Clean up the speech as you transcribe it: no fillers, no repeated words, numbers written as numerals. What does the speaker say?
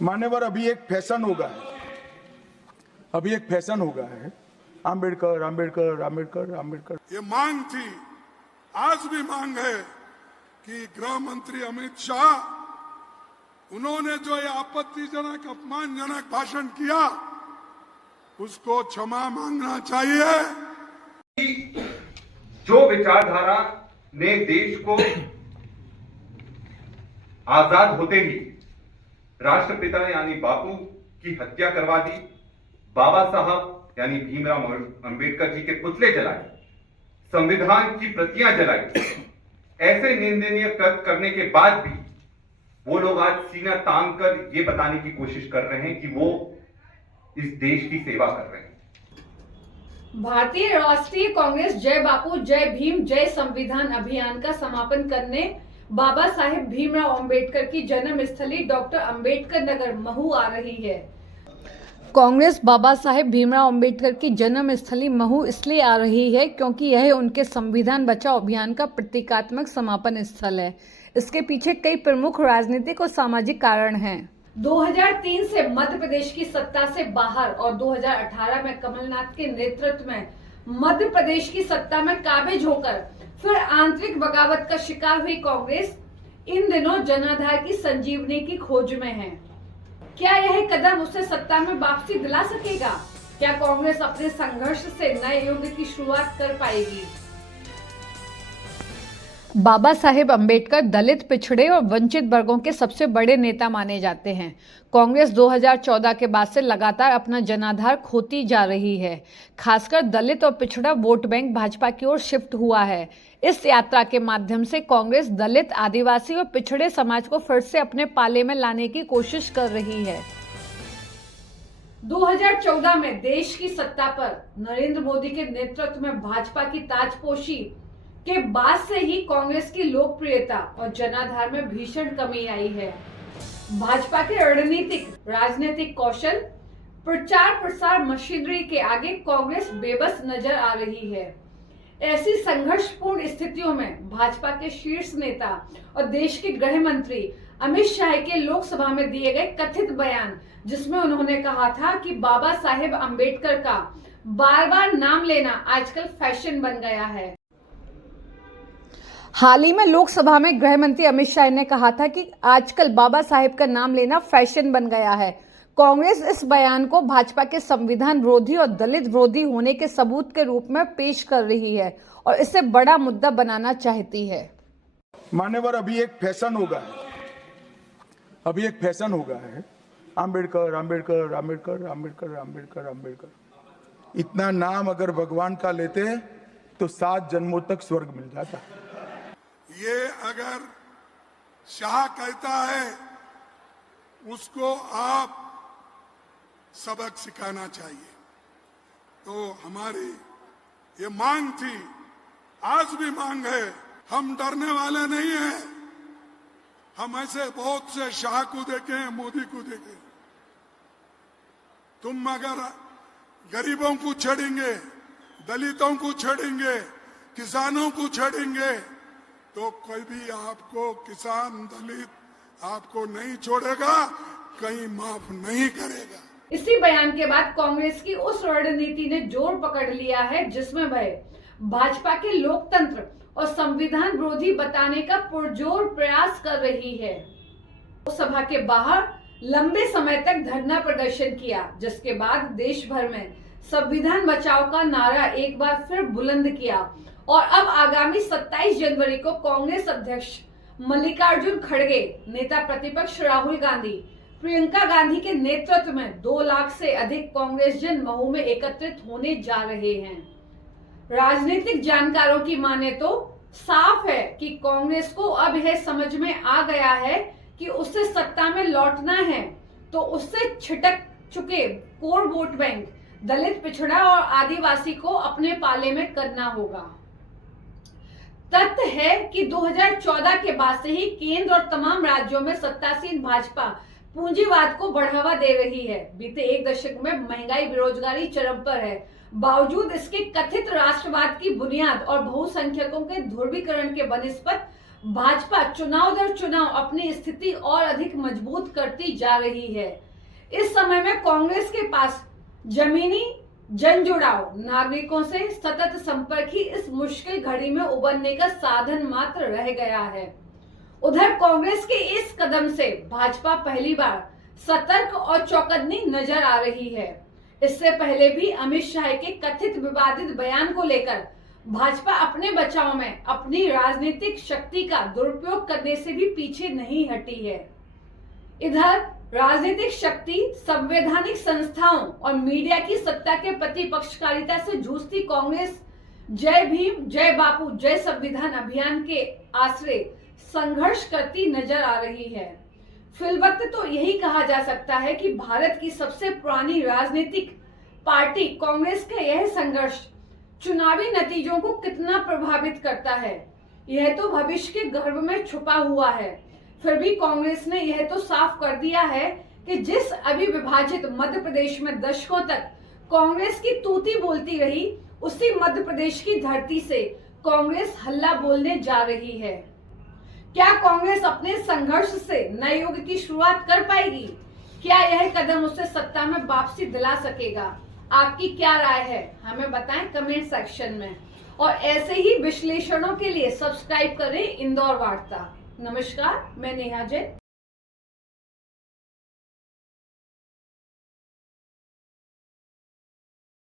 मान्यवर, अभी एक फैशन हो गया है, आम्बेडकर आम्बेडकर आम्बेडकर आम्बेडकर। ये मांग थी, आज भी मांग है कि गृह मंत्री अमित शाह उन्होंने जो ये आपत्तिजनक अपमानजनक भाषण किया उसको क्षमा मांगना चाहिए। जो विचारधारा ने देश को आजाद होते ही राष्ट्रपिता यानी बापू की हत्या करवा दी, बाबा साहब यानी भीमराव अंबेडकर जी के पुतले जलाए, संविधान की प्रतियां जलाई, ऐसे निंदनीय कृत्य करने के बाद भी वो लोग आज सीना तान कर ये बताने की कोशिश कर रहे हैं कि वो इस देश की सेवा कर रहे हैं। भारतीय राष्ट्रीय कांग्रेस जय बापू जय भीम जय संविधान अभियान का समापन करने बाबा साहेब भीमराव अंबेडकर की जन्म स्थली डॉक्टर अंबेडकर नगर महू आ रही है। कांग्रेस बाबा साहेब भीमराव अंबेडकर की जन्म स्थली महू इसलिए आ रही है क्योंकि यह उनके संविधान बचाओ अभियान का प्रतीकात्मक समापन स्थल है। इसके पीछे कई प्रमुख राजनीतिक और सामाजिक कारण हैं। 2003 से मध्य प्रदेश की सत्ता से बाहर और 2018 में कमलनाथ के नेतृत्व में मध्य प्रदेश की सत्ता में काबिज होकर फिर आंतरिक बगावत का शिकार हुई कांग्रेस इन दिनों जनाधार की संजीवनी की खोज में है। क्या यह कदम उसे सत्ता में वापसी दिला सकेगा? क्या कांग्रेस अपने संघर्ष से नए युग की शुरुआत कर पाएगी? बाबा साहेब अंबेडकर दलित, पिछड़े और वंचित वर्गों के सबसे बड़े नेता माने जाते हैं। कांग्रेस 2014 के बाद से लगातार अपना जनाधार खोती जा रही है। खासकर दलित और पिछड़ा वोट बैंक भाजपा की ओर शिफ्ट हुआ है। इस यात्रा के माध्यम से कांग्रेस दलित, आदिवासी और पिछड़े समाज को फिर से अपने पाले में लाने की कोशिश कर रही है। 2014 में देश की सत्ता पर नरेंद्र मोदी के नेतृत्व में भाजपा की ताजपोशी के बाद से ही कांग्रेस की लोकप्रियता और जनाधार में भीषण कमी आई है। भाजपा के रणनीतिक राजनीतिक कौशल, प्रचार प्रसार मशीनरी के आगे कांग्रेस बेबस नजर आ रही है। ऐसी संघर्षपूर्ण स्थितियों में भाजपा के शीर्ष नेता और देश के गृह मंत्री अमित शाह के लोकसभा में दिए गए कथित बयान, जिसमें उन्होंने कहा था कि बाबा साहेब अंबेडकर का बार बार नाम लेना आजकल फैशन बन गया है। हाल ही में लोकसभा में गृह मंत्री अमित शाह ने कहा था कि आजकल बाबा साहेब का नाम लेना फैशन बन गया है। कांग्रेस इस बयान को भाजपा के संविधान विरोधी और दलित विरोधी होने के सबूत के रूप में पेश कर रही है और इसे बड़ा मुद्दा बनाना चाहती है। मान्यवर, अभी एक फैशन हो गया है, आम्बेडकर आम्बेडकर आम्बेडकर आम्बेडकर आम्बेडकर आम्बेडकर। इतना नाम अगर भगवान का लेते तो 7 जन्मों तक स्वर्ग मिल जाता। ये अगर शाह कहता है उसको आप सबक सिखाना चाहिए। तो हमारी ये मांग थी, आज भी मांग है। हम डरने वाले नहीं हैं। हम ऐसे बहुत से शाह को देखे हैं, मोदी को देखे। तुम अगर गरीबों को छेड़ेंगे, दलितों को छेड़ेंगे, किसानों को छेड़ेंगे तो कोई भी आपको, किसान दलित आपको नहीं छोड़ेगा, कहीं माफ नहीं करेगा। इसी बयान के बाद कांग्रेस की उस रणनीति ने जोर पकड़ लिया है जिसमें वह भाजपा के लोकतंत्र और संविधान विरोधी बताने का पुरजोर प्रयास कर रही है। लोकसभा के बाहर लंबे समय तक धरना प्रदर्शन किया, जिसके बाद देश भर में संविधान बचाओ का नारा एक बार फिर बुलंद किया और अब आगामी 27 जनवरी को कांग्रेस अध्यक्ष मल्लिकार्जुन खड़गे, नेता प्रतिपक्ष राहुल गांधी, प्रियंका गांधी के नेतृत्व में 2 लाख से अधिक कांग्रेस जन महू में एकत्रित होने जा रहे हैं। राजनीतिक जानकारों की माने तो साफ है कि कांग्रेस को अब यह समझ में आ गया है कि उसे सत्ता में लौटना है तो उससे छिटक चुके कोर वोट बैंक, दलित, पिछड़ा और आदिवासी को अपने पाले में करना होगा। तथ्य है कि 2014 के बाद से ही केंद्र और तमाम राज्यों में सत्तासीन भाजपा पूंजीवाद को बढ़ावा दे रही है। बीते 1 दशक में महंगाई, बेरोजगारी चरम पर है। बावजूद इसके कथित राष्ट्रवाद की बुनियाद और बहुसंख्यकों के ध्रुवीकरण के बनिस्पत भाजपा चुनाव दर चुनाव अपनी स्थिति और अधिक मजबूत करती जा रही है। इस समय में कांग्रेस के पास जमीनी जन जुड़ाव, नागरिकों से सतत संपर्क ही इस मुश्किल घड़ी में उबरने का साधन मात्र रह गया है। उधर कांग्रेस के इस कदम से भाजपा पहली बार सतर्क और चौकन्नी नजर आ रही है। इससे पहले भी अमित शाह के कथित विवादित बयान को लेकर भाजपा अपने बचाव में अपनी राजनीतिक शक्ति का दुरुपयोग करने से भी पीछे नहीं हटी है। इधर राजनीतिक शक्ति, संवैधानिक संस्थाओं और मीडिया की सत्ता के प्रति पक्षकारिता से जूझती कांग्रेस जय भीम, जय बापू, जय संविधान अभियान के आश्रय संघर्ष करती नजर आ रही है। फिलवक्त तो यही कहा जा सकता है कि भारत की सबसे पुरानी राजनीतिक पार्टी कांग्रेस का यह संघर्ष चुनावी नतीजों को कितना प्रभावित करता है, यह तो भविष्य के गर्भ में छुपा हुआ है। फिर भी कांग्रेस ने यह तो साफ कर दिया है कि जिस अविभाजित मध्य प्रदेश में दशकों तक कांग्रेस की तूती बोलती रही, उसी मध्य प्रदेश की धरती से कांग्रेस हल्ला बोलने जा रही है। क्या कांग्रेस अपने संघर्ष से नए युग की शुरुआत कर पाएगी? क्या यह कदम उसे सत्ता में वापसी दिला सकेगा? आपकी क्या राय है, हमें बताएं कमेंट सेक्शन में। और ऐसे ही विश्लेषणों के लिए सब्सक्राइब करें इंदौर वार्ता। नमस्कार, मैं नेहा जैन।